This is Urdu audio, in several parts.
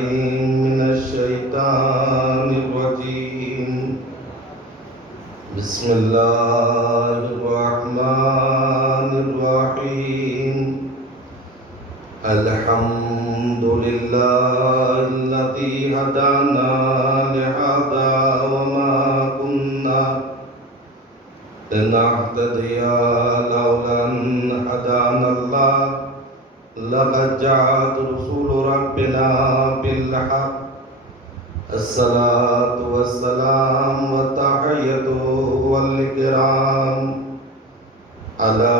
العليم من الشيطان الرجيم بسم الله الرحمن الرحيم الحمد لله الذي هدانا لهذا وما كنا لنهتدي لولا أن هدانا الله لقد جاءت رسول ربنا بالحق الصلاة والسلام والتحية والإكرام على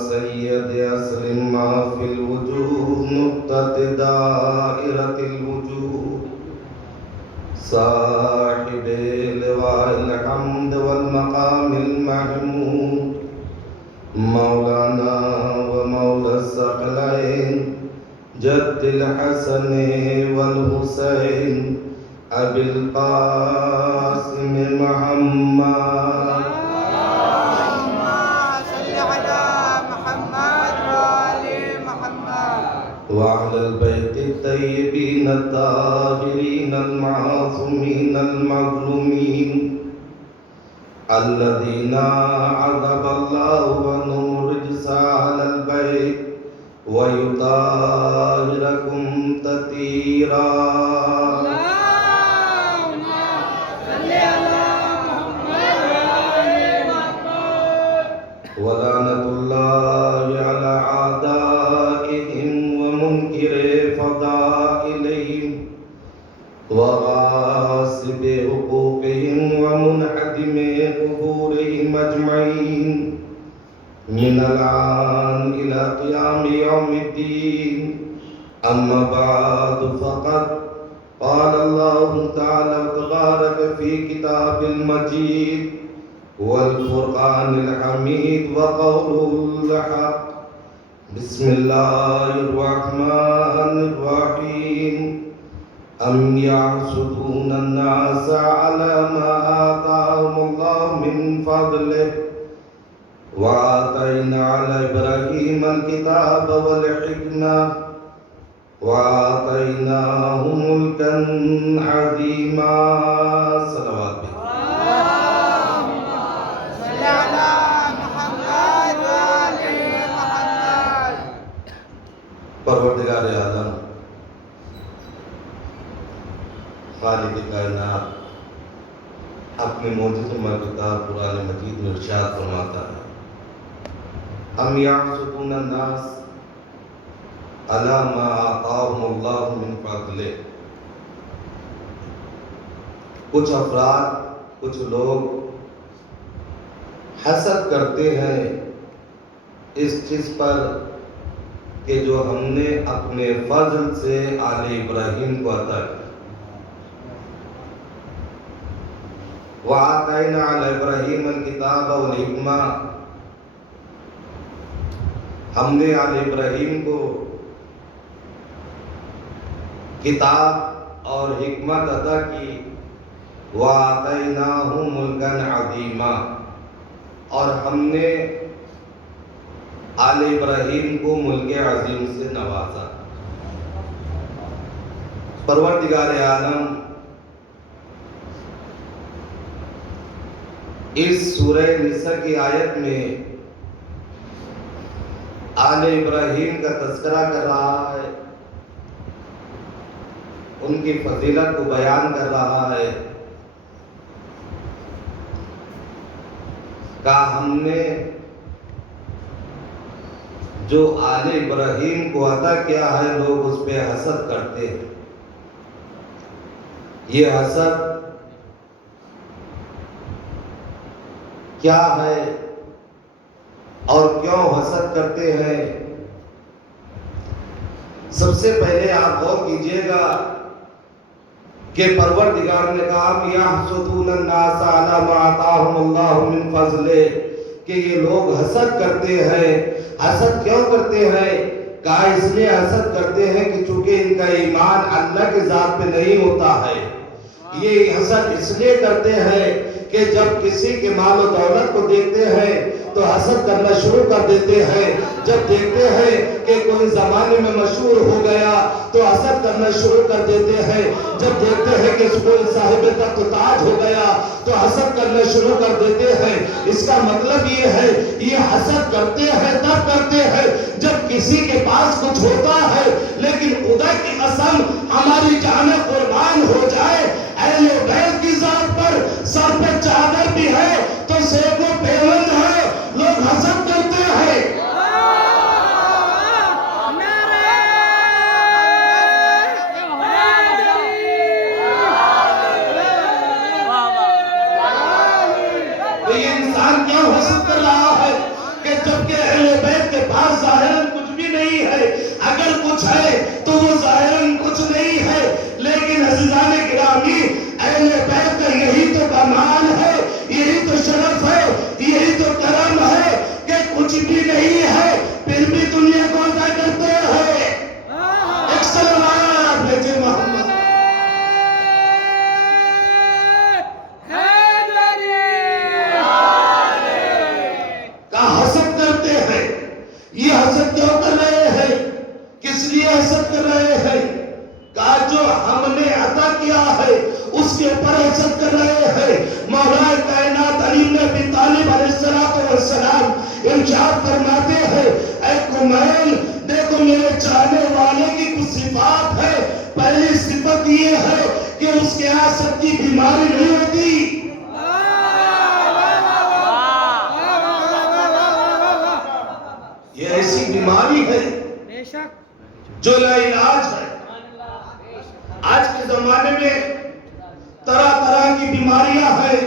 سيد أصل ما في الوجود نقطة دائرة الوجود صاحب لواء الحمد والمقام المحمود مولانا ومولى الثقلين جد الحسن والحسين أبي القاسم محمد اللهم صل على محمد وآل محمد وعلى البيت الطيبين الطاهرين المعصومين المظلومين الذين عذب الله عنهم الرجس على البيت ويطهركم تطهيرا اللهم صل على محمد وآل محمد ولعنة الله على أعدائهم ومنكر فضائلهم وغاصب حقوقهم ومنهدم قبورهم أجمعين من الآن إلى قيام يوم الدين أما بعد فقد قال الله تعالى تبارك في كتاب المجيد والفرقان الحميد وقوله الحق بسم الله الرحمن الرحيم أم يحسدون الناس على ما آتاهم الله من فضله وآتينا على إبراهيم الكتاب والحكمة وآتيناه ملكا عظيما صلوات اللهم صل على محمد وآل محمد پروردگار عالم خالق کائنات اپنے معجز مرکتہ قرآن مجید میں ارشاد فرماتا ہے ام یحسدون الناس علی ما آتاهم اللہ من فضلہ کچھ افراد کچھ لوگ حسد کرتے ہیں اس چیز پر کہ جو ہم نے اپنے فضل سے آل ابراہیم کو عطا کیا وَآتَيْنَا عَلَى إِبْرَاهِيمَ الْكِتَابَ وَالْحِكْمَةَ ہم نے آل ابراہیم کو کتاب اور حکمت عطا کی وَآتَيْنَاهُ مُلْكًا عَظِيمًا اور ہم نے آل ابراہیم کو ملک عظیم سے نوازا پروردگار عالم اس سورہ نساء کی آیت میں آل ابراہیم کا تذکرہ کر رہا ہے ان کی فضیلت کو بیان کر رہا ہے کہ ہم نے جو آل ابراہیم کو عطا کیا ہے لوگ اس پہ حسد کرتے ہیں یہ حسد کیا ہے اور کیوں حسد کرتے ہیں سب سے پہلے آپ غور کیجئے گا کہ پروردگار نے کہا یحسدون الناس علی ما آتاهم اللہ من فضلہ کہ یہ لوگ حسد کرتے ہیں حسد کیوں کرتے ہیں کہا اس لیے حسد کرتے ہیں کہ چونکہ ان کا ایمان اللہ کے ذات پہ نہیں ہوتا ہے یہ حسد اس لیے کرتے ہیں کہ جب کسی کے مال و دولت کو دیکھتے ہیں تو حسد کرنا شروع کر دیتے ہیں جب دیکھتے ہیں کہ کوئی زمانے میں مشہور ہو گیا تو حسد کرنا شروع کر دیتے ہیں. جب دیکھتے ہیں کہ کوئی صاحب تخت تاج ہو گیا تو حسد کرنا شروع کر دیتے ہیں. اس کا مطلب یہ ہے یہ حسد کرتے ہیں تب کرتے ہیں جب کسی کے پاس کچھ ہوتا ہے. لیکن خدا کی قسم ہماری جانیں قربان ہو جائے اہل بیت کی ذات پر سر پہ چادر بھی ہے تو سیب و پیوند ہے لوگ حسد کرتے ہیں. یہ انسان کیوں حسد کر رہا ہے کہ جبکہ اہل بیت کے پاس ظاہراً کچھ بھی نہیں ہے, اگر کچھ ہے تو وہ ظاہراً کچھ نہیں ہے. لیکن عزیزان گرامی اہل بیت کا یہی تو کمال ہے, یہی تو شرف ہے, یہی تو کرم ہے کہ کچھ بھی نہیں ہے پھر بھی دنیا کو عطا کرتے ہیں. ایک سلام بھیجے محمد کا حسد کرتے ہیں. یہ حسد کیوں کر رہے ہیں, کس لیے حسد کر رہے ہیں؟ کہا جو ہم نے عطا کیا ہے اس کے اوپر حسد کر رہے ہیں. مولا کائنات علی بن ابی طالب علیہ السلام ارشاد فرماتے ہیں اے کمیل دیکھو میرے چاہنے والے کی کچھ صفات ہے. پہلی صفت یہ ہے کہ اس کے حسد کی بیماری نہیں ہوتی. یہ ایسی بیماری ہے جو لا علاج ہے. آج کے زمانے میں طرح طرح کی بیماریاں ہیں,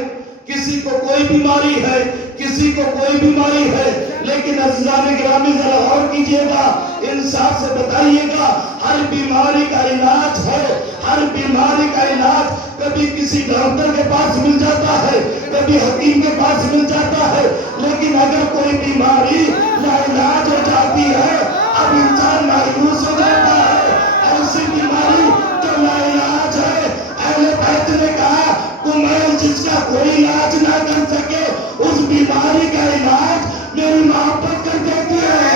کسی کو کوئی بیماری ہے, کسی کو کوئی بیماری ہے. لیکن عزیزان گرامی ذرا غور کیجئے گا, انصاف سے بتائیے گا, ہر بیماری کا علاج ہے, ہر بیماری کا علاج کبھی کسی ڈاکٹر کے پاس مل جاتا ہے, کبھی حکیم کے پاس مل جاتا ہے. لیکن اگر کوئی بیماری لا علاج ہو جاتی ہے اب انسان مایوس ہو جاتا ہے. ایسی بیماری جو لا علاج ہے, اہل بیت نے کہا کمیل جس کا کوئی علاج نہ کر سکے اس بیماری کا علاج میری محبت کر دیتی ہے.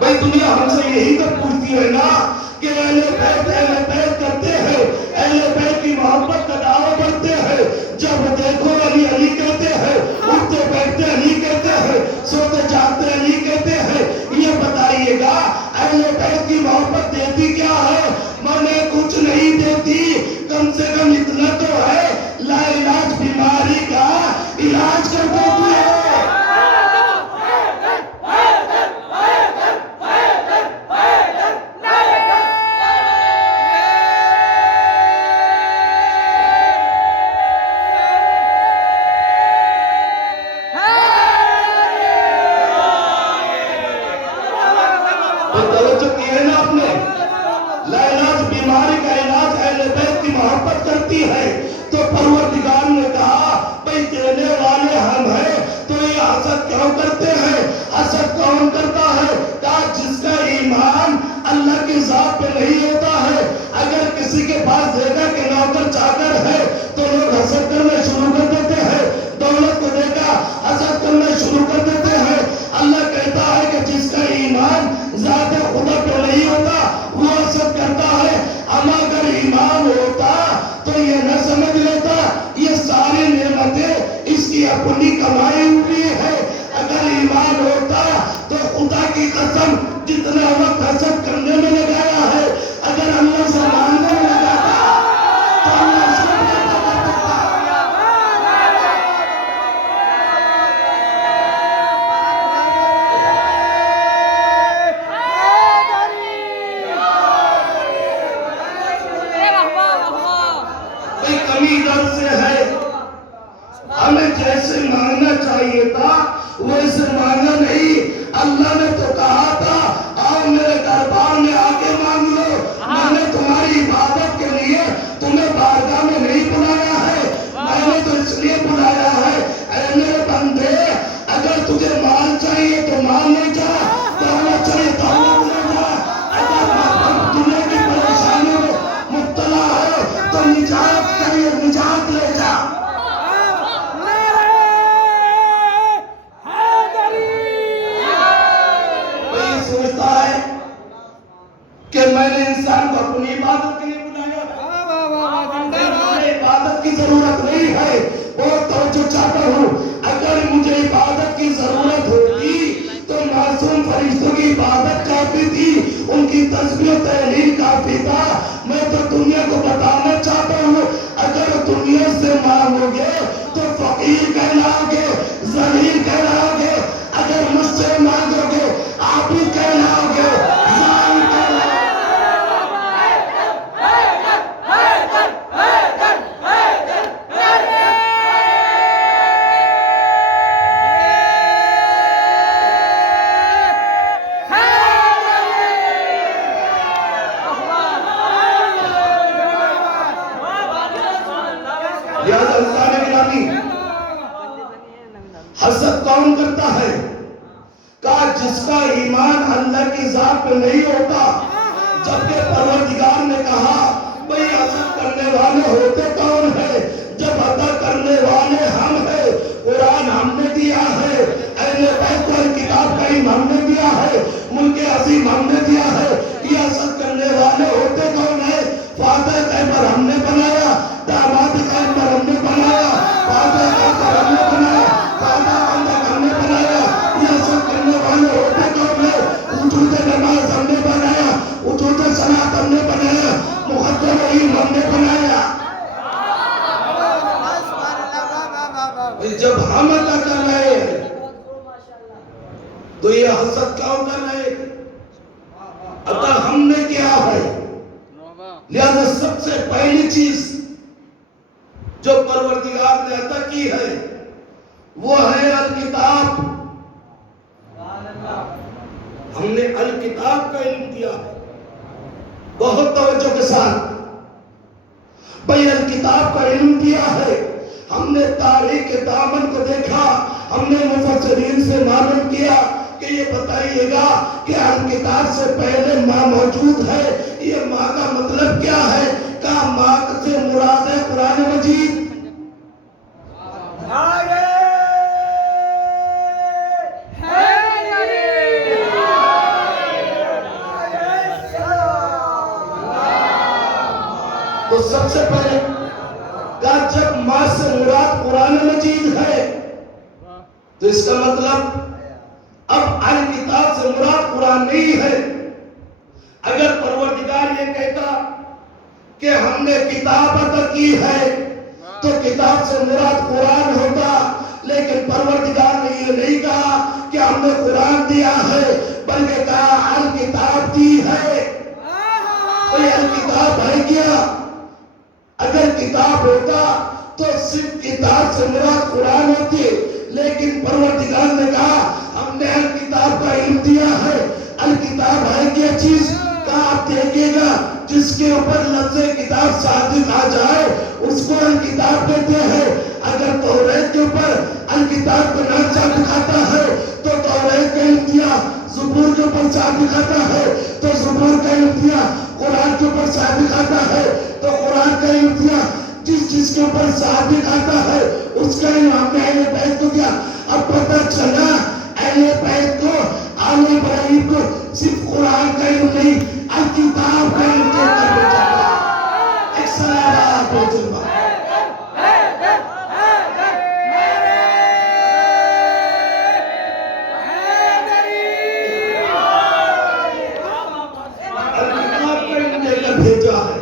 بھئی دنیا ہم سے یہی تو پوچھتی ہے نا کہ اہل بیت کرتے ہیں, اہل بیت کی محبت کا دعویٰ کرتے ہیں. جب دیکھو علی علی کہتے ہیں, اٹھتے بیٹھتے علی کہتے ہیں, سوتے جاگتے علی کہتے ہیں. یہ بتائیے گا اہل بیت کی محبت دیتی کیا ہے؟ منے کچھ نہیں دیتی, کم سے کم اتنا تو ہے لا علاج بیماری کا علاج کر دیتی ہے. محبت کرتی ہے تو پروردگار نے کہا بھئی دینے والے ہم ہیں تو یہ حسد کیوں کرتے ہیں؟ حسد کون کرتا ہے؟ کہا جس کا ایمان اللہ کی ذات پہ نہیں ہوتا ہے. اگر کسی کے پاس دیکھا کہ نوکر چاکر ہے تو لوگ حسد کرنا شروع کر دیتے ہیں, دولت کو دیکھا حسد کرنا شروع کر دیتے ہیں. اللہ کہتا ہے کہ جس کا ایمان ذات خدا پہ نہیں ہوتا وہ حسد کرتا ہے. اما اگر ایمان ہوتا تو یہ نہ سمجھ لیتا یہ ساری نعمتیں اس کی اپنی کمائی ہوئی ہے. اگر ایمان ہوتا تو خدا کی قسم جتنا وقت حسد کرنے میں لگایا ہے اگر اللہ سے مانگنے میں لگاتا تو اللہ سے پیدا کر دیتا. کمی در سے ہے, ہمیں جیسے مانگنا چاہیے تھا ویسے مانگنا نہیں. اللہ نے تو کہا تھا آؤ میرے دربار میں آگے مانگ لو. میں نے تمہاری عبادت کے لیے تمہیں بارگاہ میں نہیں بلایا ہے, میں نے تو اس لیے بلایا ہے اے میرے بندے اگر تجھے مال چاہیے تو مال نہیں جا, دولت چاہیے دولت نہیں جا. اگر تمہیں کی پریشانی میں مبتلا ہے کوئی نجات چاہیے نجات لے جا. کوئی سوچتا ہے کہ میں نے انسان کو اپنی عبادت کے لیے بنایا ہے. عبادت کی ضرورت نہیں ہے. بہت توجہ چاہتا ہوں. اگر مجھے عبادت کی ضرورت ہوتی تو معصوم فرشتوں کی عبادت کافی تھی, ان کی تسبیح و تحلیل کافی تھا. میں تو دنیا کو بتانا چاہتا ہوں, اگر دنیا سے مانگو گے تو فقیر کہلاؤ گے, ذلیل کہلاؤ گے. اگر مجھ سے مانگو گے عابد کہلاؤ گے, ظالم کہلاؤ گے. لہذا اللہ نے گرامی, حسد کون کرتا ہے؟ کہا جس کا ایمان اللہ کی ذات پہ نہیں ہوتا. جبکہ پروردگار نے کہا بھئی حسد کرنے والے ہوتے کون ہیں؟ جب عطا کرنے والے ہم ہیں. قرآن ہم نے دیا ہے, اہل بیت کو کتاب کا علم ہم نے دیا ہے, ملک عظیم ہم نے دیا ہے. یہ حسد کرنے والے ہوتے کون ہیں؟ فاتح خیبر ہم نے بنایا, داماد خیبر ہم نے بنایا, فاتح خیبر ہم نے بنایا, فاتح خندق ہم نے بنایا. یہ حسد کرنے والے ہوتے کون ہیں؟ وجود نماز ہم نے بنایا, وجود صلاۃ ہم نے بنایا, مقدر علم ہم نے بنایا. جب ہم عطا کر رہے ہیں تو یہ حسد کیوں کر رہے ہیں؟ عطا ہم نے کیا ہے. لہذا سب سے پہلی چیز جو پروردگار نے عطا کی ہے وہ ہے الکتاب. ہم نے الکتاب کا علم دیا ہے. بہت توجہ کے ساتھ بھئی الکتاب کا علم دیا ہے. ہم نے تاریخ کے دامن کو دیکھا, ہم نے مفسرین سے معلوم کیا کہ یہ بتائیے گا کہ الکتاب سے پہلے ماں موجود ہے. یہ ماں کا مطلب کیا ہے؟ کہا ماں سے مراد ہے قرآن مجید. تو سب سے پہلے کہا جب ماں سے مراد قرآن مجید ہے تو اس کا مطلب اب الکتاب سے مراد قرآن نہیں ہے. اگر پروردگار یہ کہتا کہ ہم نے کتاب عطا کی ہے تو کتاب سے مراد قرآن ہوتا, لیکن پروردگار نے یہ نہیں کہا کہ ہم نے قرآن دیا ہے, بلکہ کہا الکتاب دی ہے. کوئی الکتاب ہے کیا؟ اگر کتاب ہوتا تو صرف کتاب سے مراد قرآن ہوتی, لیکن پروردگار نے کہا ہم نے الکتاب کا علم دیا ہے. الکتاب ہے کیا چیز؟ کہا آپ دیکھئے گا جس کے اوپر لفظ کتاب صادق آ جائے اس کو الکتاب کہتے ہیں. اگر توریت کے اوپر الکتاب کا نام صادق آتا ہے تو توریت کا علم دیا. زبور کے اوپر صادق آتا ہے تو زبور کا علم دیا. قرآن کے اوپر صادق آتا ہے تو قرآن کا علم دیا. جس کے اوپر صادق آتا ہے اس کا علم ہم نے اہل بیت کو دیا. اب پتہ چلا اہل بیت کو, آل ابراہیم کو صرف قرآن کا علم نہیں الکتاب کا علم دے کر بھیجا گیا. ایک صلوات ہو جلوہ. بھیجا ہے.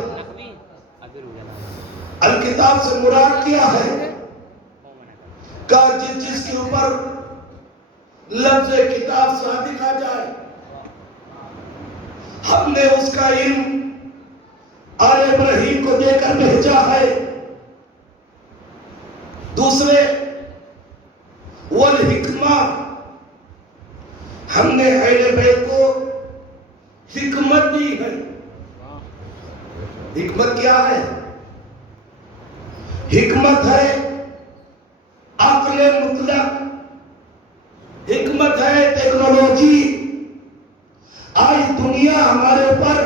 الکتاب سے مراد کیا ہے؟ کہا جس کے اوپر لفظ کتاب صادق آ جائے ہم نے اس کا علم آل ابراہیم کو دے کر بھیجا ہے. دوسرے والحکمہ, ہم نے اہل بیت کو حکمت دی ہے. حکمت کیا ہے؟ حکمت ہے عقل مطلق, حکمت ہے ٹیکنالوجی. آج دنیا ہمارے اوپر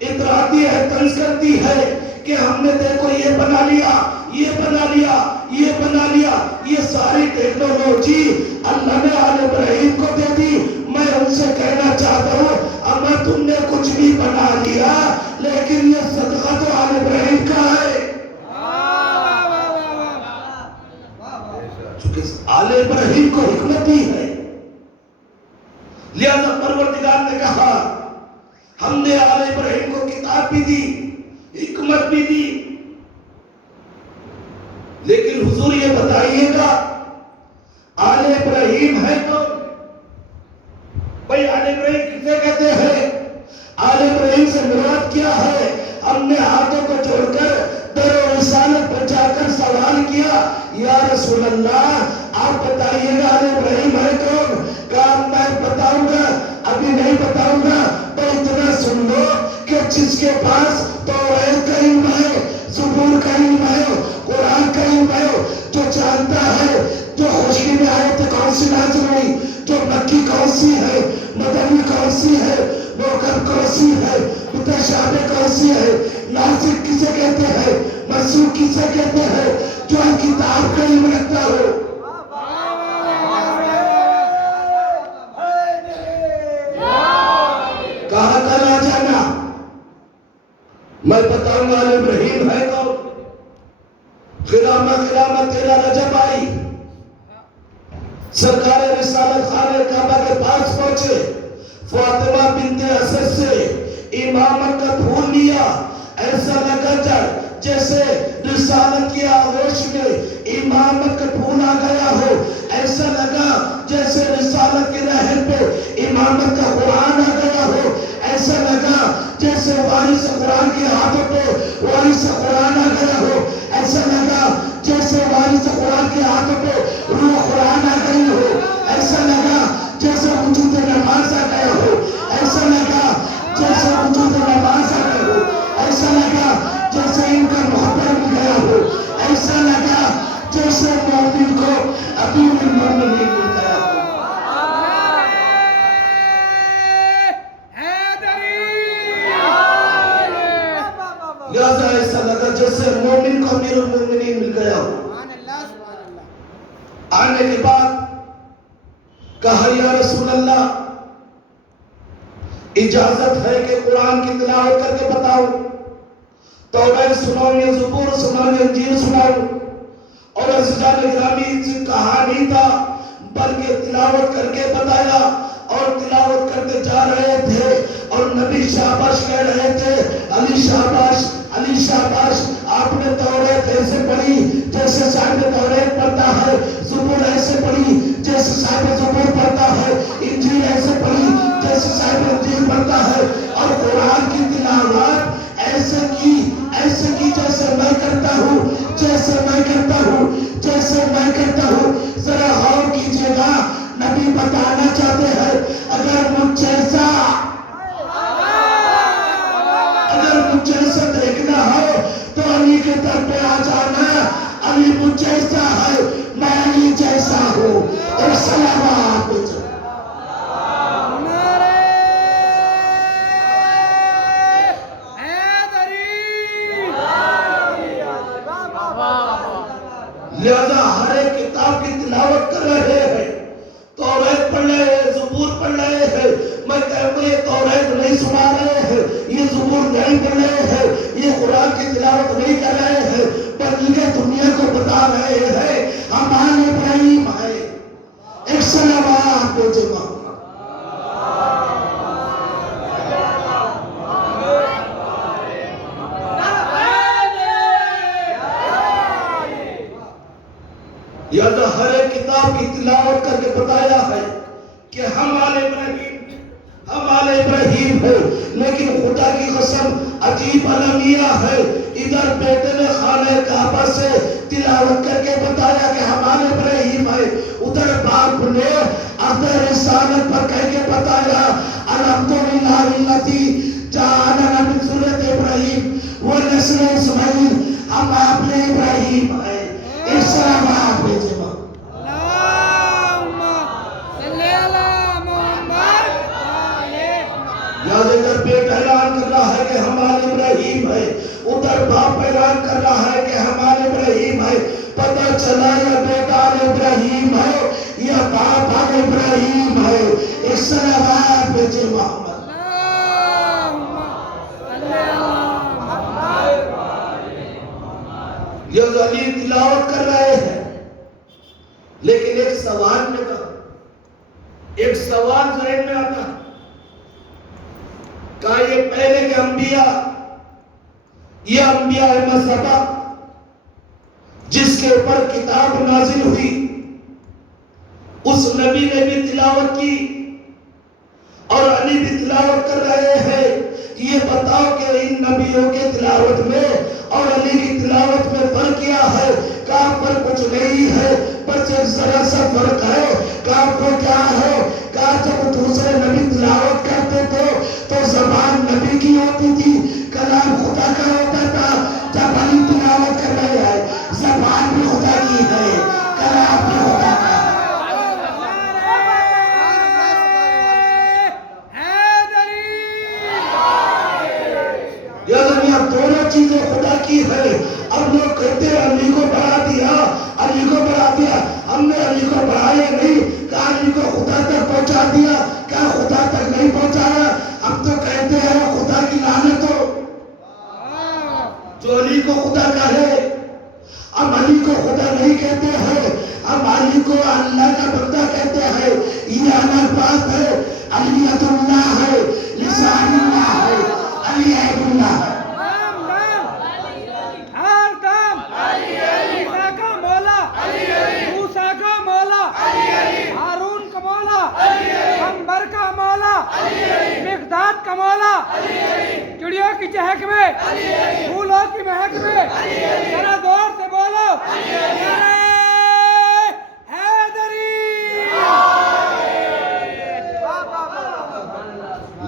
اطراعاتی ہے, طنز کرتی ہے کہ ہم نے دیکھو یہ بنا لیا، یہ بنا لیا، یہ بنا لیا، یہ ساری ٹیکنالوجی اللہ نے آل ابراہیم کو دے دی۔ میں ان سے کہنا چاہتا ہوں اما تم نے کچھ بھی بنا لیا لیکن یہ صدقہ تو آل ابراہیم کا ہے، چونکہ آل ابراہیم کو حکمت دی ہے۔ لہذا پروردگار نے کہا ہم نے آل ابراہیم کو کتاب بھی دی، حکمت بھی دی، لیکن حضور یہ بتائیے گا آل ابراہیم ہے کون؟ بھئی آل ابراہیم کسے کہتے ہیں؟ آل ابراہیم سے مراد کیا ہے؟ ہم نے ہاتھوں کو جوڑ کر در و رسالت پر جا کر سوال کیا یا رسول اللہ آپ بتائیے گا آل ابراہیم ہے کون؟ کہا میں بتاؤں گا، ابھی نہیں بتاؤں گا، پر اتنا سن لو کہ جس کے پاس توریت کا علم ہے، زبور کا علم ہے، قرآن کا علم ہے، جو جانتا ہے جو خوشی میں آیت کون سی نازل ہوئی، جو مکی کون سی ہے، مدنی کون سی ہے، موقف کون سی ہے، متشابہ کون سی ہے، ناسخ کسے کہتے ہیں، منسوخ کسے کہتے ہیں، جو کتاب کا علم رکھتا ہو۔ کہا تھا نہ جانا، میں بتاؤں گا آل ابراہیم ہے کون؟ خرامہ 13 رجب آئی، سرکار رسالت خانہ کعبہ کے پاس پہنچے، فاطمہ بنت اسد سے امامت کا پھول لیا، ایسا لگا جیسے رسالت کی آغوش میں امامت کا پھول آ گیا ہو، ایسا لگا جیسے رسالت کے رحم پہ امامت کا قرآن آ گیا ہو، ایسا لگا جیسے وارث قرآن کے ہاتھوں پہ وارث قرآن آ گیا ہو، ایسا لگا جیسے وارث قرآن کے ہاتھوں پہ روح قرآن آ گئی ہو، ایسا لگا جیسے وجود نماز آ گیا ہو، ایسا لگا جیسے وجود نماز آ گیا ہو، ایسا لگا جیسے ان کا محبت مل گیا ہو، ایسا لگا جیسے مومن کو امیر المومنین مل گیا ہو۔ لہذا ایسا لگا جیسے مومن کو امیر المومنین مل گیا ہو۔ آنے کے بعد کہا یا رسول اللہ اجازت ہے کہ قرآن کی تلاوت کر کے بتاؤ، توبہ سناؤں یا زبور سناؤں یا انجیل سناؤں؟ اور عزیزان گرامی کہا نہیں تھا بلکہ تلاوت کر کے بتایا، اور تلاوت کرتے جا رہے تھے اور نبی شاباش کہہ رہے تھے علی شاباش، علی شاباش، آپ نے توریت ایسے پڑھی جیسے صاحب توریت پڑھتا ہے، زبور ایسے پڑھی جیسے صاحب زبور پڑھتا ہے، انجیل ایسے پڑھی جیسے صاحب انجیل پڑھتا ہے، اور قرآن کی تلاوت ایسے کی جیسے میں کرتا ہوں، جیسے میں کرتا ہوں، جیسے میں کرتا ہوں۔ ذرا غور کیجئے گا، نبی بتانا چاہتے ہیں اگر مجھ جیسا دیکھنا ہو تو علی کے در پہ آ جانا، علی مجھ جیسا ہے، میں علی جیسا ہوں، اور سلامات ہو جائے۔ لہذا ہر ایک کتاب کی تلاوت کر رہے ہیں، توریت پڑھ رہے ہیں، زبور پڑھ رہے ہیں۔ میں کہوں گا یہ توریت نہیں سنا رہے ہیں، یہ زبور نہیں پڑھ رہے ہیں، یہ قرآن کی تلاوت نہیں کر رہے ہیں، بلکہ دنیا کو بتا رہے ہیں ہم آل ابراہیم ہیں۔ ایک سلامات ہو جائے۔ لہذا ہر ایک کتاب کی تلاوت کر کے بتایا ہے کہ ہم آل ابراہیم ہیں، لیکن خدا کی قسم عجیب المیہ ہے، ادھر بیٹے نے خانہ کعبہ سے تلاوت کر کے بتایا کہ ہم آل ابراہیم ہیں، ادھر باپ نے اپنے رسالت پر کہہ کے بتایا الحمدللہ الذی جعلنا من ذریۃ ابراہیم ونسل اسماعیل، ہم آپ ابراہیم ہیں۔ اسلامات بھیجے گا۔ یاد ادھر بیٹا اعلان کر رہا ہے کہ ہم آل ابراہیم ہیں، ادھر باپ اعلان کر رہا ہے کہ چلا یا بیٹا ابراہیم ہے یا باپ ابراہیم ہے، ایک صلوات بھیجے محمد۔ یہ علی تلاوت کر رہے ہیں، لیکن ایک سوال میں تھا، ایک سوال ذہن میں آتا، کہا یہ پہلے کے انبیاء، یہ انبیاء مذہبہ جس کے اوپر کتاب نازل ہوئی، اس نبی نے بھی تلاوت کی اور علی بھی تلاوت کر رہے ہیں، یہ بتاؤ کہ ان نبیوں کے تلاوت میں اور علی کی تلاوت میں فرق کیا ہے؟ کہا فرق کچھ نہیں ہے، بس ایک ذرا سا فرق ہے۔ کہا وہ کیا ہے؟ کہا جب دوسرے نبی تلاوت کرتے تھے تو زبان نبی کی ہوتی تھی، کلام خدا کا ہوتا تھا۔ جب علی تلاوت کر رہے ہیں، زبان بھی خدا کی ہے، کلام بھی خدا کا ہے۔ دونوں چیزیں خدا کی ہے۔ اب لوگ کہتے ہیں علی کو بڑھا دیا، علی کو بڑھا دیا، ہم نے علی کو بڑھایا نہیں، کہا علی کو خدا تک پہنچا دیا، کہا خدا تک نہیں پہنچایا۔ ہم تو کہتے ہیں خدا کی لعنت ہو جو علی کو خدا کہے۔ ہم علی کو خدا نہیں کہتے ہیں، ہم علی کو اللہ کا بندہ کہتے ہیں۔ یہ الگ بات ہے، علیت اللہ ہے، لسان اللہ ہے، علی عیب اللہ ہے۔ مقداد کا مولا، چڑیوں کی چہک میں، پھولوں کی مہک میں، ذرا زور سے بولو حیدری۔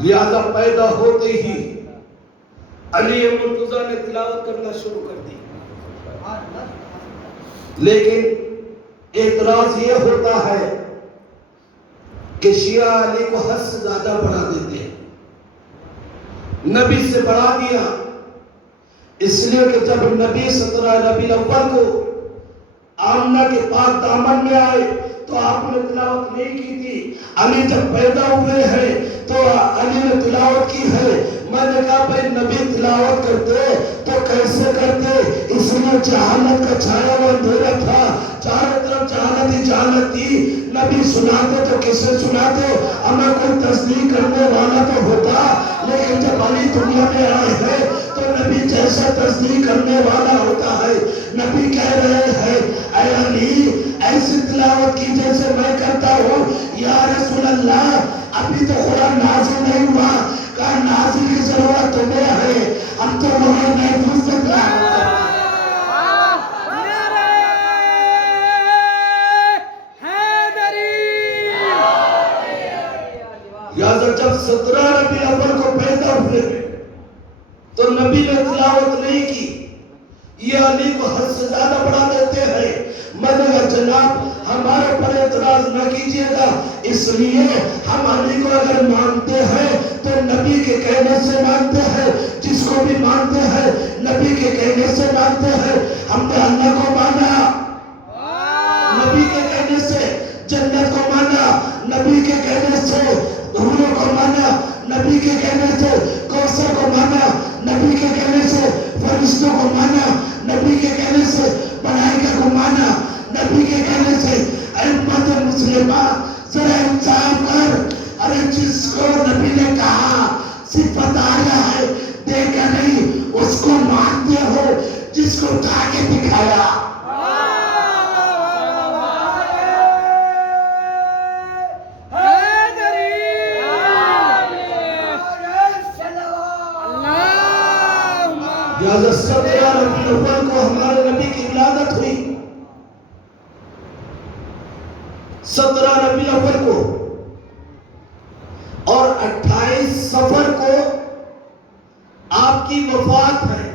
لہذا پیدا ہوتے ہی علی مرتضیٰ نے تلاوت کرنا شروع کر دی، لیکن اعتراض یہ ہوتا ہے کہ شیعہ علی کو حد سے زیادہ بڑھا دیتے ہیں، نبی سے بڑھا دیا، اس لیے کہ جب نبی 17 ربیع الاول کو آمنہ کے پاک دامن میں آئے تو آپ نے تلاوت نہیں کی تھی۔ علی جب پیدا ہوئے ہیں تو علی نے تلاوت کی ہے۔ میں نے کہا بھائی نبی تلاوت کرتے تو کیسے کرتے؟ اس لیے جہالت کا چھایا ہوا اندھیرا تھا، چاروں طرف جہالت ہی جہالت تھی۔ نبی سناتے تو کسے سناتے؟ ہمیں کوئی تصدیق کرنے والا تو ہوتا، لیکن جب علی دنیا میں آئے ہیں تو نبی جیسا تصدیق کرنے والا ہوتا ہے۔ نبی کہہ رہے ہیں اے علی ایسی تلاوت کی جیسے میں کرتا ہوں۔ یا رسول اللہ ابھی تو قرآن نازل نہیں ہوا، کہا نازل کی ضرورت تمہیں ہے، ہم تو لوگوں محفوظ سے تلاوت کرتے ہیں۔ جب 17 ربیع الاول کو پیدا ہوئے تو نبی نے تلاوت نہیں کی، یہ علی کو حد سے زیادہ بڑھا دیتے ہیں۔ میں نے کہا جناب ہمارے پر اعتراض نہ کیجئے گا، اس لیے ہم علی کو اگر مانتے ہیں تو نبی کے کہنے سے مانتے ہیں، جس کو بھی مانتے ہیں نبی کے کہنے سے مانتے ہیں۔ ہم نے اللہ کو مانا نبی کے کہنے سے، جنت کو مانا نبی کے کہنے سے، حوروں کو مانا نبی کے کہنے سے، کوثر کو مانا نبی کے کہنے سے، فرشتوں کو مانا نبی کے کہنے سے، ملائکہ کو مانا نبی کے کہنے سے۔ امت مسلمہ ذرا انصاف کر، ارے جس کو نبی نے کہا صفت آیا ہے دیکھا نہیں اس کو مانتے ہو، جس کو اٹھا کے دکھایا۔ لہذا 17 ربیع الاول کو ہمارے نبی کی ولادت ہوئی، 17 ربیع الاول کو، اور 28 صفر کو آپ کی وفات ہے۔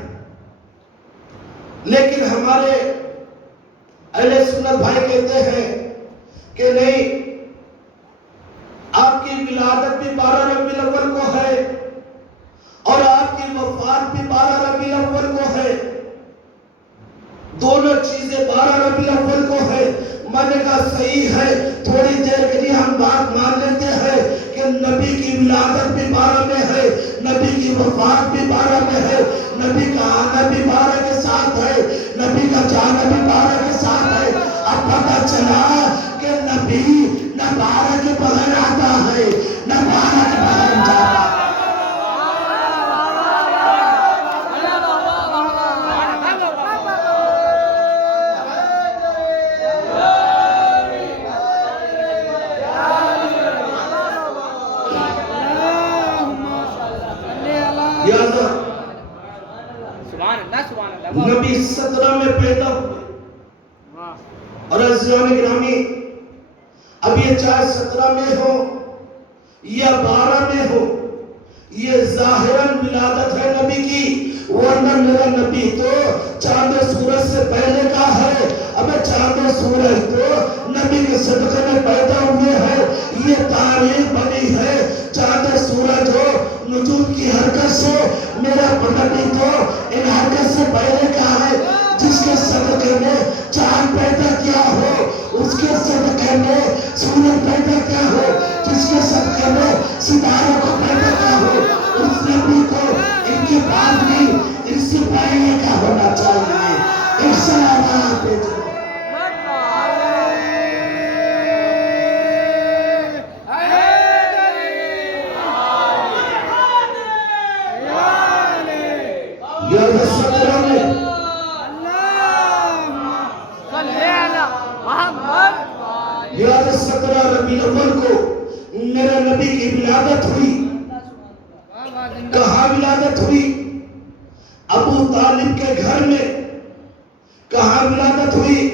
لیکن ہمارے اہل سنت بھائی کہتے ہیں کہ نہیں، آپ کی ولادت بھی 12 ربیع الاول کو ہے اور آپ کی وفات بھی 12 ربیع الاول کو ہے۔ دونوں چیزیں 12 ربیع الاول کو ہے۔ میں نے کہا صحیح ہے، تھوڑی دیر کے لیے ہم بات مان لیتے ہیں کہ نبی کی ولادت بھی 12 میں ہے، نبی کی وفات بھی 12 میں ہے، نبی کا آنا بھی 12 کے ساتھ ہے، نبی کا جانا بھی 12 کے ساتھ ہے۔ اب پتہ چلا کہ نبی نہ 12 کے بغیر آتا ہے نہ 12 کے بغیر جاتا ہے۔ نبی 17 میں پیدا ہوئے، اور عزیزان گرامی اب یہ چاہے 17 میں ہو یا 12 میں ہو، یہ ظاہراً ولادت ہے نبی کی، ورنہ میرا نبی تو چاند و سورج سے پہلے کا ہے۔ اب چاند و سورج تو نبی کے صدقے میں پیدا ہوئے ہیں، یہ تاریخ بنی ہے۔ چاند و سورج ہو نجوم کی حرکت سے، میرا نبی تو ان حرکت سے پہلے کا ہے۔ جس کے صدقے میں چاند پیدا کیا ہو، اس کے صدقے میں سورج پیدا کیا ہو، جس کے صدقے میں ستاروں کو پیدا کیا ہو، اس نبی کو ان کی بات بھی اس سے پہلے کا ہونا چاہیے۔ ایک سلامات ہے جو یہ 17 میں یہ 17 ربیع الاول کو میرے نبی کی ولادت ہوئی۔ کہاں ولادت ہوئی؟ ابو طالب کے گھر میں۔ کہاں ولادت ہوئی؟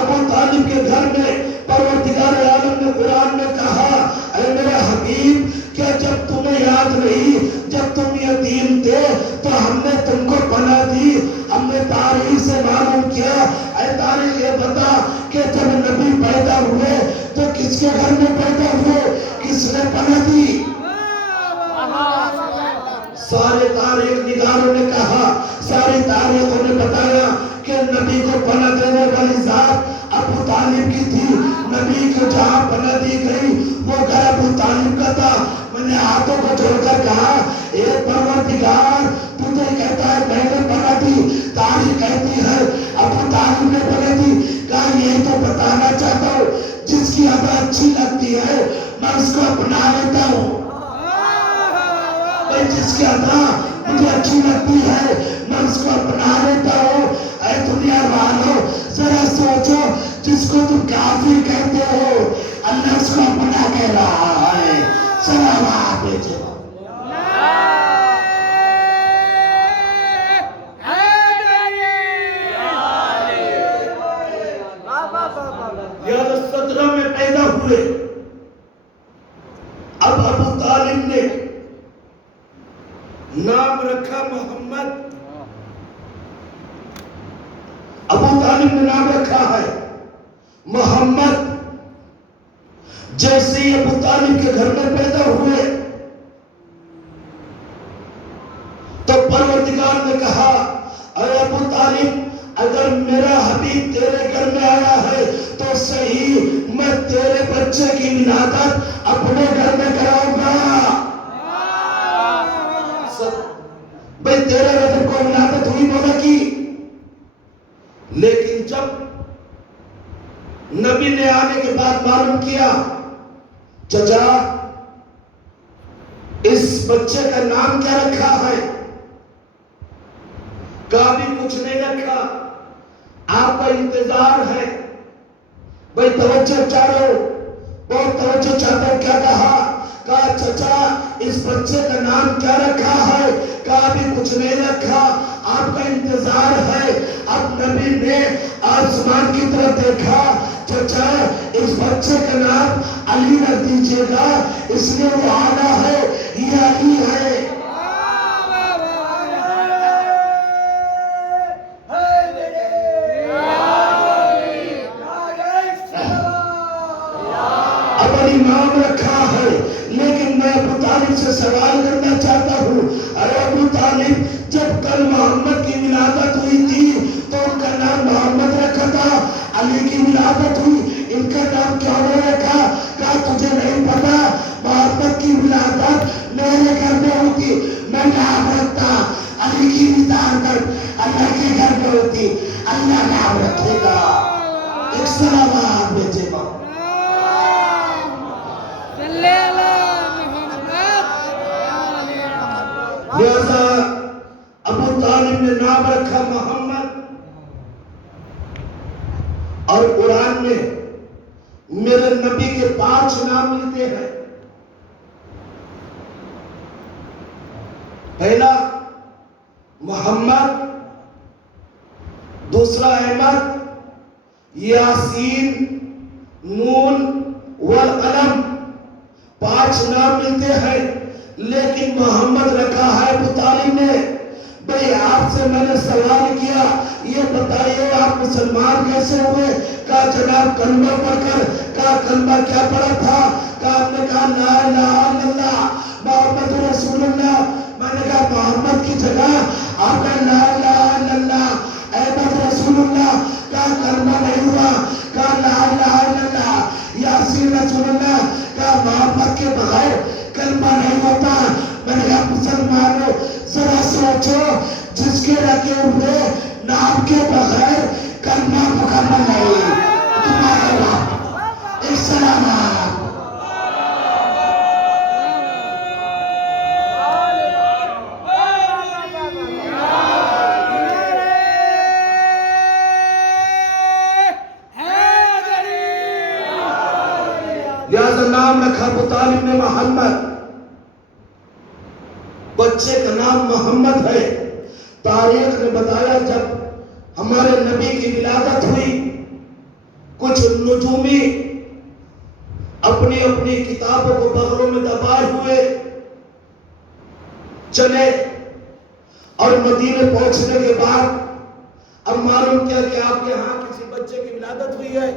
ابو طالب کے گھر میں۔ پروردگار عالم نے قرآن میں کہا، اے میرے حبیب، کیا جب تمہیں یاد نہیں جب تم یتیم تھے تو ہم نے تم کو پناہ دی؟ ہم نے تاریخ سے معلوم کیا، اے تاریخ یہ بتا کہ جب نبی پیدا ہوئے تو کس کے گھر میں پیدا ہوئے، کس نے پناہ دی؟ سارے تاریخ نگاروں نے کہا، ساری تاریخوں نے بتایا کہ نبی کو پناہ دینے والی ذات ابو طالب کی تھی۔ نبی کو جہاں پناہ دی گئی وہ گھر ابو طالب کا تھا۔ میں نے ہاتھوں کو جوڑ کر کہا، اے پروردگار، تو تو کہتا ہے میں نے پناہ دی، تاریخ کہتی ہے ابو طالب نے پناہ دی۔ کہا یہ تو بتانا چاہتا ہوں جس کی ادا اچھی لگتی ہے میں اس کو اپنا لیتا ہوں۔ جس کی ادا مجھے اچھی لگتی ہے میں اس کو اپنا لیتا ہوں۔ اے دنیا والوں، ذرا سوچو، جس کو تم کافر کہتے ہو اللہ اس کو اپنا کہہ رہا ہے۔ سلامات بھیجو۔ یہ 17 میں پیدا ہوئے۔ اب ابو طالب نے نام رکھا محمد۔ ابو طالب نے نام رکھا ہے محمد۔ جیسے ہی ابو طالب کے گھر میں پیدا ہوئے تو پروردگار نے کہا، اے ابو طالب، اگر میرا حبیب تیرے گھر میں آیا ہے تو صحیح، میں تیرے بچے کی ولادت اپنے گھر میں کراؤں گا۔ بھئی تیرے وطن کو ولادت ہوئی مولا کی، لیکن جب نبی نے آنے کے بعد معلوم کیا، چچا اس بچے کا نام کیا رکھا ہے؟ کہا بھی کچھ نہیں رکھا، آپ کا انتظار ہے۔ بھئی توجہ چاہو، بہت توجہ چاہتا ہوں۔ کیا کہا؟ کہا چچا اس بچے کا نام کیا رکھا ہے؟ کہا بھی کچھ نہیں رکھا، آپ کا انتظار ہے۔ اب نبی نے آسمان کی طرف دیکھا، چچا اس بچے کا نام علی رکھ دیجئے گا، اس لیے وہ آنا ہے، یہ علی ہے۔ اب علی نام رکھا ہے، لیکن میں ابو طالب سے سوال کرنا چاہتا ہوں، اے ابو طالب، جب کل محمد کی ولادت ہوئی تھی تو ان کا نام محمد نہیں ہوتی، اللہ نام رکھے گا۔ ایک سلامات بیٹے ماں صلی اللہ محمد۔ لہذا ابو طالب نے نام رکھا محمد، اور قرآن میں میرے نبی کے 5 نام ملتے ہیں۔ پہلا محمد، دوسرا احمد، یاسین، نون والقلم، 5 نام ملتے ہیں، لیکن محمد رکھا ہے ابو طالب نے۔ بھئی آپ سے میں نے سوال کیا، یہ بتائیے آپ مسلمان کیسے ہوئے؟ کہا جناب کلمہ پڑھ کر۔ کہا کلمہ کیا پڑھا تھا؟ کہا آپ نے کہا لا الہ الا اللہ محمد رسول اللہ۔ میں نے کہا محمد کی جگہ آپ کا لا الہ الا اللہ احمد رسول اللہ۔ کہا کلمہ نہیں ہوا۔ کہا لا الہ الا اللہ یاسین رسول اللہ۔ کہا محمد کے بغیر کلمہ نہیں ہوتا۔ میں نے کہا مسلمانوں ذرا سوچو، جس کے رکھے ہوئے نام کے بغیر کلمہ مکمل نہیں، تمہارے باپ ایک سلامات۔ لہذا نام رکھا ابو طالب نے محمد، بچے کا نام محمد ہے۔ تاریخ نے بتایا جب ہمارے نبی کی ولادت ہوئی، کچھ نجومی اپنی اپنی کتابوں کو بغلوں میں دبائے ہوئے چلے، اور مدینے پہنچنے کے بعد اب معلوم کیا کہ آپ کے ہاں کسی بچے کی ولادت ہوئی ہے؟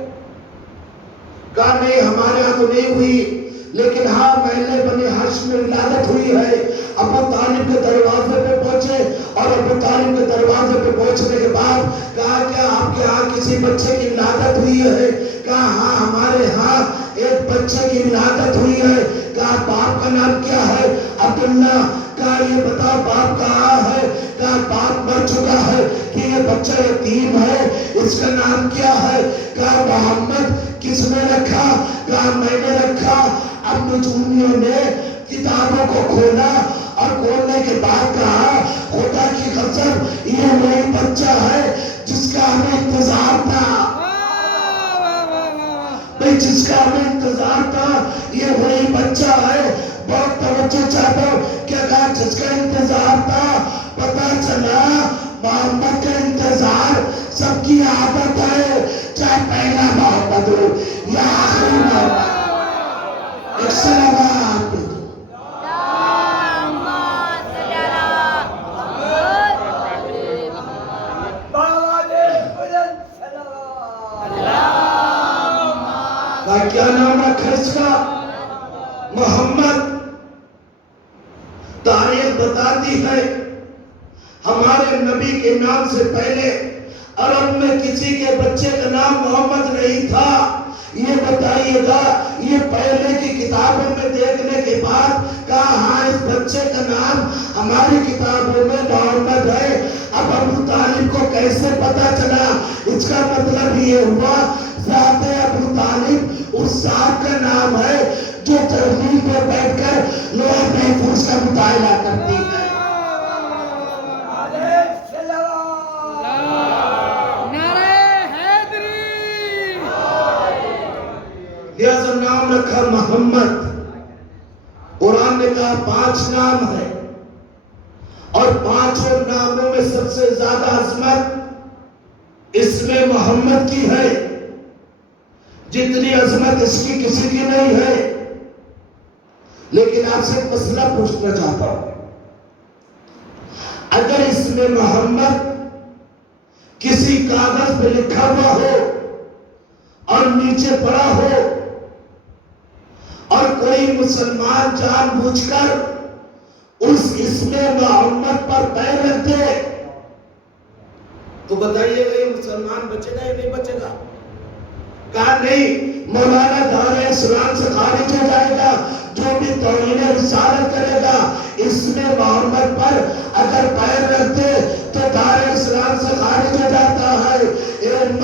کہا نہیں ہمارے ہاں تو نہیں ہوئی، لیکن ہاں محلے بنی ہاشم میں ولادت ہوئی ہے۔ ابو طالب کے دروازے پہ پہنچے، اور ابو طالب کے دروازے پہ پہنچنے کے بعد کہا کیا آپ کے ہاں کسی بچے کی ولادت ہوئی ہے؟ کہا ہاں ہمارے ہاں ایک بچے کی ولادت ہوئی ہے۔ کہا باپ کا نام کیا ہے؟ عبداللہ۔ کہا یہ بتا باپ کہاں ہے؟ کہا باپ مر چکا ہے، کہ یہ بچہ یتیم ہے، اس کا نام کیا ہے؟ کہا محمد۔ کس نے رکھا؟ کہا میں نے رکھا۔ اب نجومیوں نے کتابوں کو کھولا، اور کھولنے کے بعد کہا خدا کی قسم یہ وہی بچہ ہے جس کا ہمیں انتظار تھا۔ بھئی جس کا ہمیں انتظار تھا یہ وہی بچہ ہے۔ بہت توجہ چاہتا ہوں، کیا کہا جس کا انتظار تھا؟ پتا چلا محمد کا انتظار سب کی عادت ہے، چاہے پہلا محمد ہو یا آخری محمد۔ ایک سلامات کیا نام رکھا اس کا؟ محمد۔ تاریخ بتاتی ہے ہمارے نبی کے نام سے پہلے عرب میں کسی کے بچے کا نام محمد نہیں تھا۔ یہ بتائیے گا، یہ پہلے کی کتابوں میں دیکھنے کے بعد کہا ہاں اس بچے کا نام ہماری کتابوں میں محمد ہے۔ اب ابو طالب کو کیسے پتا چلا؟ اس کا مطلب یہ ہوا ذات ابو طالب اس صاحب کا نام ہے جو ترمیم پر بیٹھ کر لوح محفوظ کا مطالعہ کرتی ہے۔ لہذا نام رکھا محمد۔ قرآن نے کہا 5 نام ہے، اور 5 ناموں میں سب سے زیادہ عظمت اس میں محمد کی ہے، جتنی عظمت اس کی کسی کی نہیں ہے۔ لیکن آپ سے ایک مسئلہ پوچھنا چاہتا ہوں، اگر اس میں محمد کسی کاغذ پہ لکھا ہوا ہو اور نیچے پڑا ہو، اور کوئی مسلمان جان بوجھ کر اس اسم محمد پر پیر رکھ دے، تو بتائیے گا یہ مسلمان بچے گا یا نہیں بچے گا؟ کہا نہیں، مولانا دار اسلام سے خارج ہو جائے گا۔ جو بھی توہین رسالت کرے گا اسم محمد پر اگر پیر رکھ دے تو دار اسلام سے خارج ہو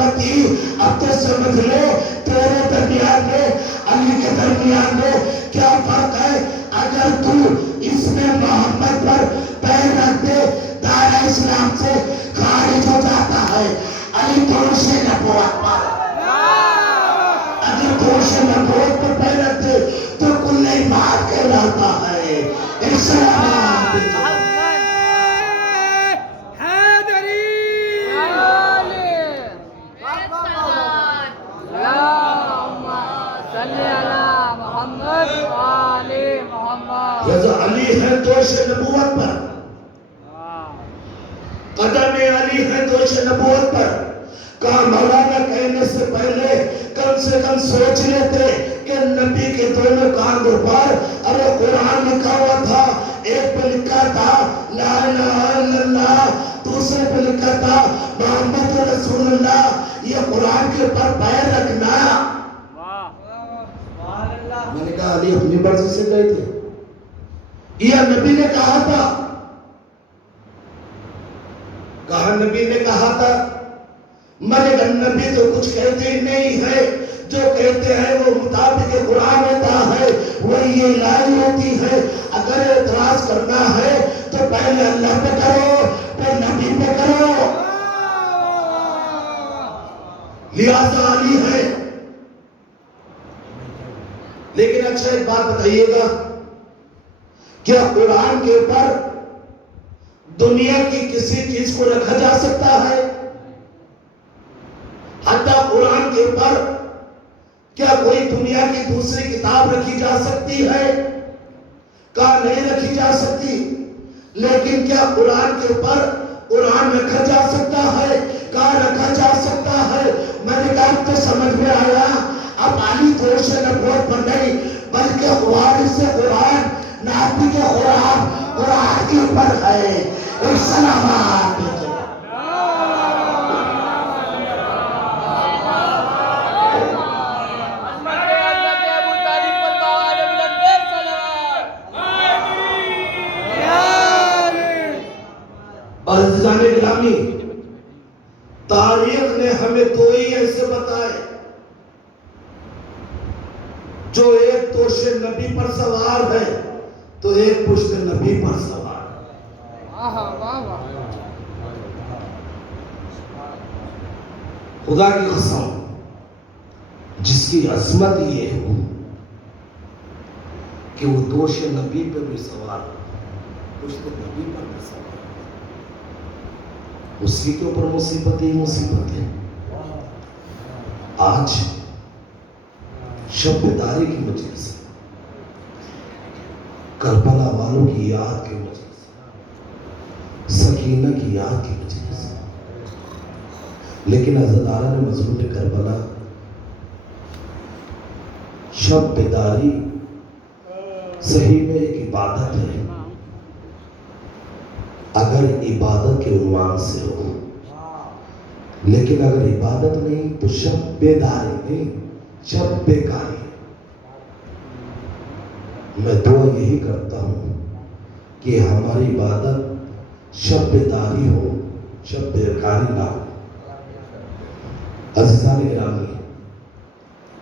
محبتی. اب تو سمجھ لو تیرے درمیان میں علی کے درمیان میں کیا فرق ہے. اگر تو اس میں محمد پر پیر رکھ دے دائرہ اسلام سے خارج ہو جاتا ہے. علی دوش نبوت پر اگر دوش نبوت پر پیر رکھ دے تو کل ایمان کہلاتا ہے. اسلام علی ہے دوش نبوت پر, قدم علی ہے دوش نبوت پر. کہا مولانا کہنے سے پہلے کم سے کم سوچ لیتے کہ نبی کے دونوں کاندھوں پر ارے قرآن لکھا ہوا تھا. ایک پہ لکھا تھا لا الہ الا اللہ, دوسرے پہ لکھا تھا محمد رسول اللہ. یہ قرآن کے اوپر پیر رکھنا. میں نے کہا علی اپنی مرضی سے گئے تھے یا نبی نے کہا تھا؟ کہا نبی نے کہا تھا. مگر نبی تو کچھ کہتے ہی نہیں ہے. جو کہتے ہیں وہ مطابق قرآن ہوتا ہے, وہی الہی ہوتی ہے. اگر اعتراض کرنا ہے تو پہلے اللہ پہ کرو پھر نبی پہ کرو. لہذا علی ہے. لیکن اچھا ایک بات بتائیے گا, کیا قرآن کے اوپر دنیا کی کسی چیز کو رکھا جا سکتا ہے؟ حتی قرآن کے اوپر کیا کوئی دنیا کی دوسری کتاب رکھی جا سکتی ہے؟ کہا نہیں رکھی جا سکتی. لیکن کیا قرآن کے اوپر قرآن رکھا جا سکتا ہے؟ کہا رکھا جا سکتا ہے. میں نے کہا تو سمجھ میں آیا. اب علی دوش نبوت پر نہیں بلکہ وارث قرآن نبی کے قرآن کے اوپر ہے. سلامات عزیزان گرامی, تاریخ نے ہمیں دو ہی ایسے بتائے جو ایک دوش نبی پر سوار ہے تو ایک پشت نبی پر سوار ہے. خدا کی قسم جس کی عظمت یہ ہو کہ وہ دوش نبی پر بھی سوار پشت نبی پر بھی سوار, اسی کے اوپر مصیبت ہی مصیبت ہے. آج شب بیداری کی مجلس ہے, کربلا والوں کی یاد کی مجلس ہے, سکینہ کی یاد کی مجلس ہے. لیکن عزادارہ نے مظلوم کربلا شب بیداری صحیح میں ایک عبادت ہے. اگر عبادت کے عنوان سے ہو, لیکن اگر عبادت نہیں تو شب بیداری نہیں, شب بیکاری. میں دعا یہی کرتا ہوں کہ ہماری عبادت شب بیداری ہو, شب بیکاری نہ ہو. عزیزان گرامی,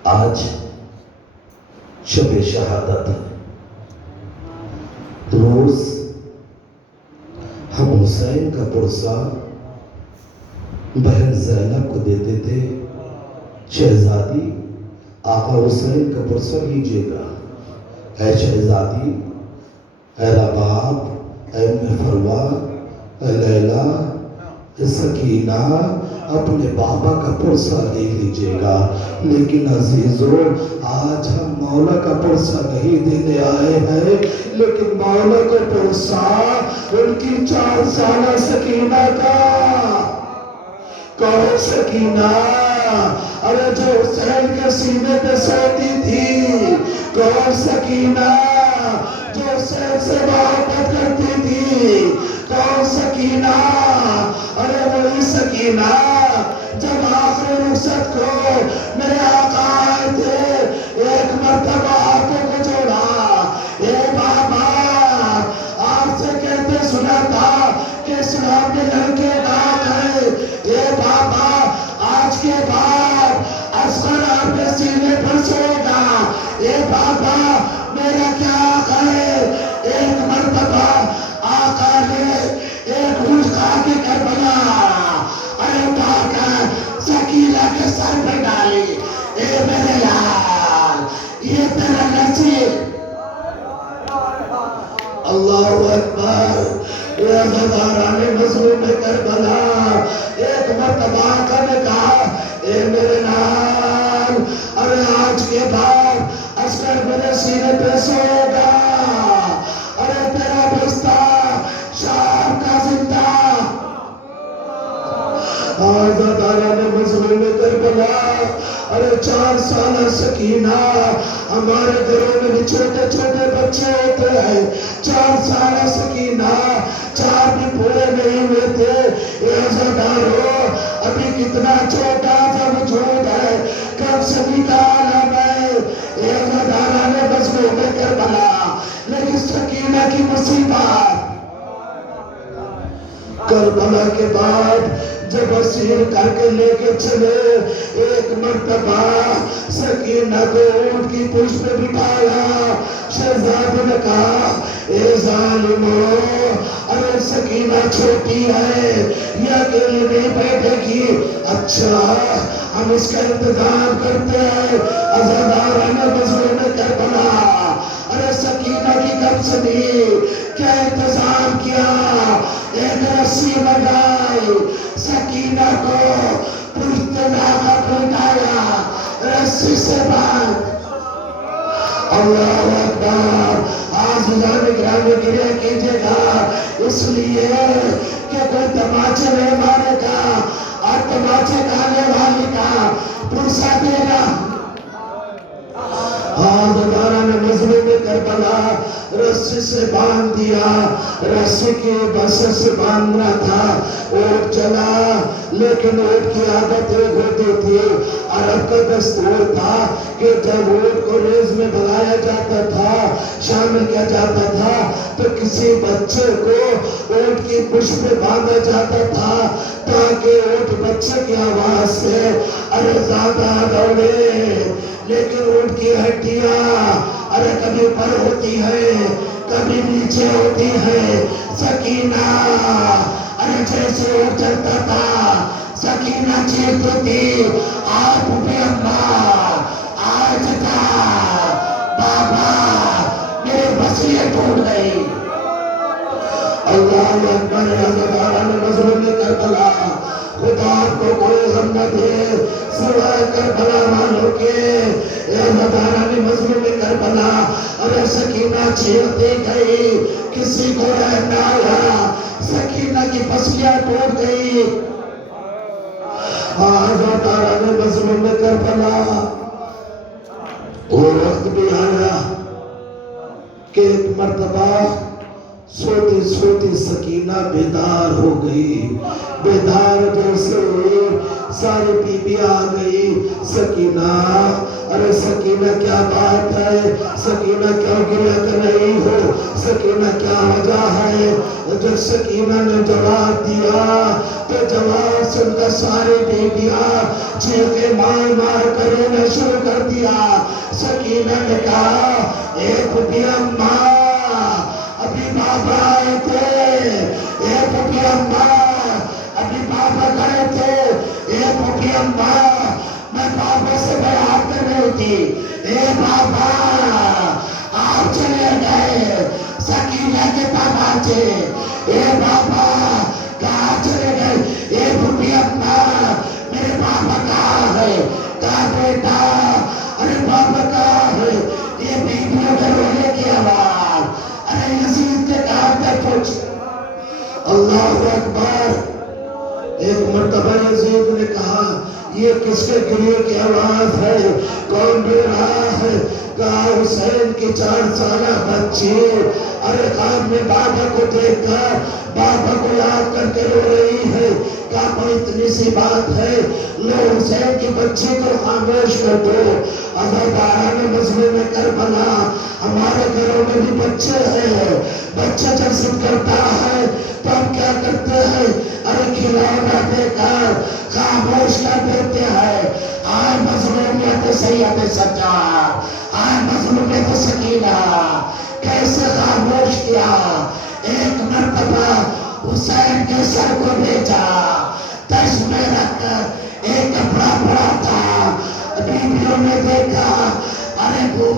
آج شب شہادت ہے. روز ہم حسین کا پرسہ بہن زینب کو دیتے تھے. شہزادی آقا حسین کا پرسہ لیجئے گا. اے شہزادی, اے رباب, اے ام فروا, اے لیلہ, اے سکینہ, اپنے بابا کا پرسہ لے لیجئے گا. لیکن عزیزو, آج ہم مولا کا پرسہ نہیں دینے آئے ہیں, لیکن مولا کا پرسہ ان کی 4 سالہ سکینہ کا. کون سکینہ؟ ارے جو حسین کے سینے پہ سوتی تھی. کون سکینہ؟ جو حسین سے محبت کرتی تھی. کون سکینہ؟ ارے وہی سکینہ جب آخری رخصت کو میرے آقا آئے تھے, ایک مرتبہ ہاتھوں کو جوڑا. اے بابا, آپ سے کہتے سنا تھا کہ اسلام میں لڑکے نام ہے. اے بابا, آج کے کے سر پہ ڈالی. اے میرے لال یہ تیرا نصیب. اللہ اکبر. اے عزاداران مظلوم کربلا ایک مرتبہ آقا نے کہا اے میرے لال ارے آج کے بعد عسکر میرے سینے پہ سوئے گا. ارے تیرا بستر شام کا زندہ. عزاداران مظلوم کربلا ارے 4 سالہ سکینہ ہمارے گھروں میں بھی چھوٹے چھوٹے بچے ہوتے ہیں. 4 سالہ سکینہ 4 بھی پورے نہیں ہوئے تھے. اے عزادارو ابھی کتنا چھوٹا سا وجود ہے. کب سبھی کا عالم ہے. اے عزاداران مظلوم کربلا لیکن سکینہ کی مصیبت کربلا کے بعد جب اسیر کر کے لے کے چلے ایک مرتبہ سکینہ کو اونٹ کی پشت پہ بٹھایا. شہزادے نے کہا اے ظالمو ارے سکینہ چھوٹی ہے یہ اکیلے نہیں بیٹھے گی. اچھا ہم اس کا انتظام کرتے ہیں. عزاداران مظلوم کربلا ارے سکینہ کی کب سنی کیا انتظام کیا. ایک رسی لگائی سکینہ کو پشت دھاگا پلٹایا رسی سے باندھ. اللہ اکبر. عزیزان گرامی گریہ کیجئے گا اس لیے کہ کوئی تماچے نہیں مارے گا اور تماچے کھانے والی کا پرسہ دے گا. عزاداران مظلوم کربلا رسی سے باندھ دیا. رسی کی بسر سے باندھنا تھا. اونٹ چلا لیکن اونٹ کی عادت ایک ہوتی تھی. عرب کا دستور تھا کہ جب اونٹ کو ریز میں بھگایا جاتا تھا شامل کیا جاتا تھا تو کسی بچے کو اونٹ کی پشت پہ باندھا جاتا تھا تاکہ اونٹ بچے کی آواز سے ارے زیادہ دوڑے. لیکن اونٹ کی ہڈیاں ارے کبھی پر ہوتی ہے کبھی نیچے ہوتی ہے. سکینہ ارے جیسے اونٹ چلتا تھا سکینہ چیختی تھی آپ بھی اماں آج تھا بابا میرے وصیت ٹوٹ گئی. اللہ اکبر. عزاداران مظلوم کربلا خدا کو کوئی غم نہ دے سوائے کربلا والوں کے. عزاداران مظلوم کربلا ارے سکینہ چیختی گئی کسی کو رحم نہ آیا. سکینہ کی پسلیاں ٹوٹ گئی. عزاداران مظلوم کربلا وہ وقت بھی آیا کہ ایک مرتبہ سوتی سوتی سکینہ بیدار ہو گئی. بیدار جیسے ساری بیبیاں آ گئی. سکینہ ارے سکینہ کیا بات ہے. سکینہ کیوں گریہ کر رہی ہو. سکینہ کیا وجہ ہے. جب سکینہ نے جواب دیا تو جواب سن کر ساری بیبیاں چیخیں مار مار کر رونا شروع کر دیا. سکینہ نے کہا اے پھوپھی اماں ابھی بابا آئے تھے. اے پھوپھی اماں ابھی بابا گئے تھے. اے پھوپھی اماں میں بابا سے بیعت کر رہی تھی. اے بابا آپ چلے گئے. سکینہ کے تماچے. اے بابا کہاں چلے گئے. اے پھوپھی اماں میرے بابا کہاں ہے. کہا بیٹا ارے بابا کہاں ہے. یہ بیبیوں کے رونے کی آواز. ارے یزید نے کہا تک پوچھ. اللہ اکبر. ایک مرتبہ یزید نے کہا یہ کس کے گریہ کی آواز ہے. کون رو رہا ہے. کہا حسین کی 4 سالہ بچی ارے خواب میں بابا کو دیکھ کر بابا کو یاد کر کے رو رہی ہے. کہا کوئی اتنی سی بات ہے لو حسین کی بچی کو خاموش کر دو. عزاداران مظلوم کربلا ہمارے گھروں میں بھی بچے ہیں. بچہ جب ضد کرتا ہے تو ہم کیا کرتے ہیں ارے کھلونا دے کر خاموش کر دیتے ہیں. آئے مظلومیت سید سجاد. آئے مظلومیت سکینہ کیسے خاموش کیا. ایک مرتبہ حسین کے سر کو بھیجا تش میں رکھ کر ایک کپڑا پڑا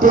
2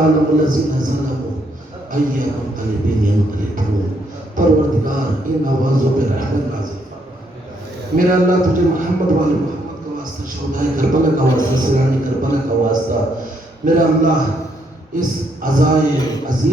يعلم الذين ظلموا أي منقلب ينقلبون. پروردگار ان آوازوں پہ رحمت نازل فرما. میرا اللہ تجھے محمد والے محمد کا واسطہ، شہدائے کربلا کا واسطہ، سرانی کربلا کا واسطہ، میرا اللہ اس عزائے عظیم